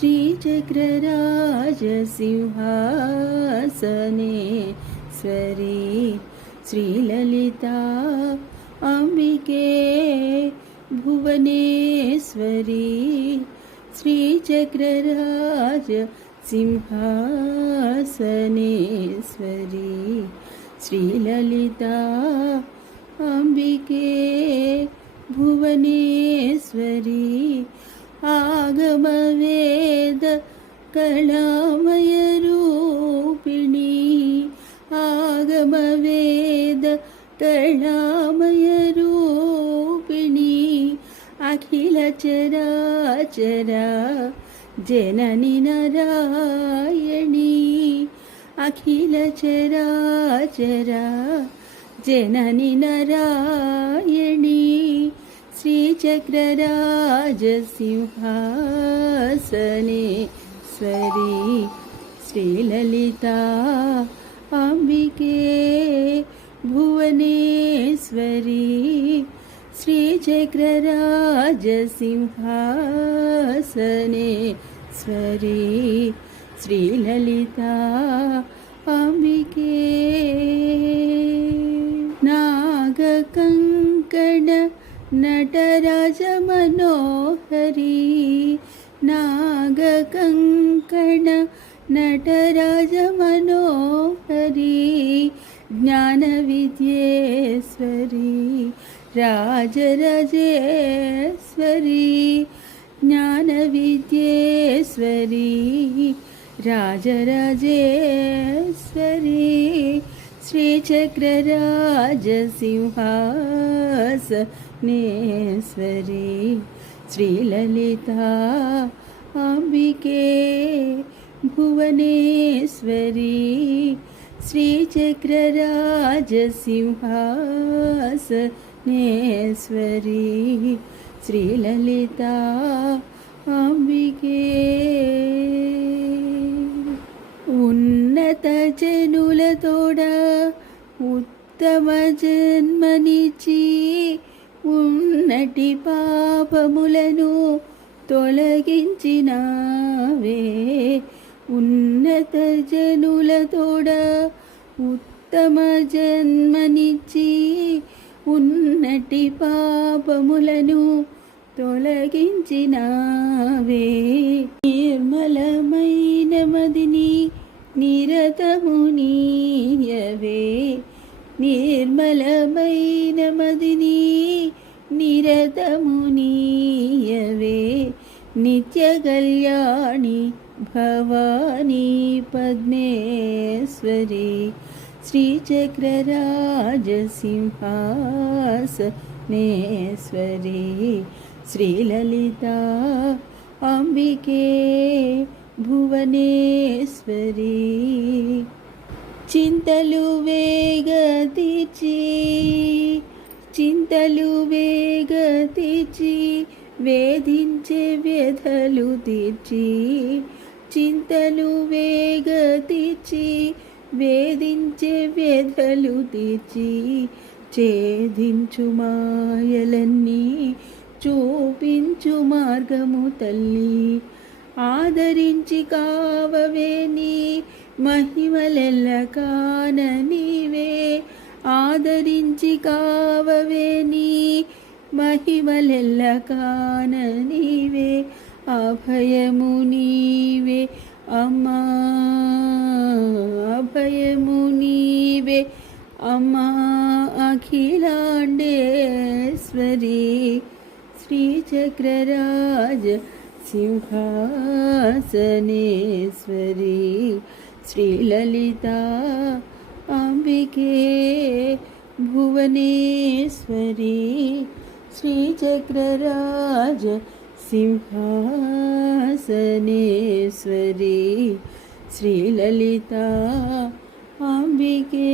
श्रीचक्रराजसिंहासनेश्वरी श्रीललिता अम्बिके भुवनेश्वरी श्रीचक्रराज सिंहासनेश्वरी श्रीललिता अम्बिके भुवनेश्वरी ആഗമവേദ കലാമയരൂപിണി ആഗമവേദ കലാമയരൂപിണി അഖിലചരാചര ജനനി നാരായണി അഖിലചരാചര ജനനി നാരായണീ नारायणी श्रीचक्रराजसिंहासनेश्वरी श्रीललिता अम्बिके भुवनेश्वरी श्रीचक्रराजसिंहासनेश्वरी श्रीललिता अम्बिके नटराजमनोहरी नागकङ्कण नटराजमनोहरी ज्ञानविद्येश्वरी राजराजेश्वरी ज्ञानविद्येश्वरी राजराजेश्वरी స్వప్నేశ్వరి శ్రీలలిత అంబికే భువనేశ్వరి శ్రీచక్రరాజసింహాసనేశ్వరి శ్రీలలిత అంబికే. ఉన్నత జనులతోడ ఉత్తమ జన్మనిచి ఉన్నటి పాపములను తొలగించినావే. ఉన్నత జనులతోడ ఉత్తమ జన్మనిచ్చి ఉన్నటి పాపములను తొలగించినావే. నిర్మలమైన మదిని నిరతము నీయవే. నిర్మలమైన మదిని నిరతము నీయవే నిత్య కళ్యాణి భవానీ పద్మేశ్వరి. శ్రీచక్రరాజసింహాసనేశ్వరి. శ్రీలలిత అంబికే భువనేశ్వరి. చింతలు వేగతిచి చింతలు వేగతిచి వేధించే వ్యధలు తీర్చి చింతలు వేగతిచి వేధించే వ్యధలు తీర్చి ఛేదించు మాయలన్నీ చూపించు మార్గము తల్లి ఆదరించి కావవేని మహిమలెల్ల కాన నీవే ఆదరించి కావవే నీ. మహిమలెల్ల కాన నీవే అభయము నీవే అమ్మా. అభయము నీవే అమ్మా. అఖిలాండేశ్వరి శ్రీచక్రరాజ సింహాసనేశ్వరి. శ్రీలలితా అంబికే భువనేశ్వరి శ్రీచక్రరాజ సింహాసనేశ్వరి శ్రీలలితా అంబికే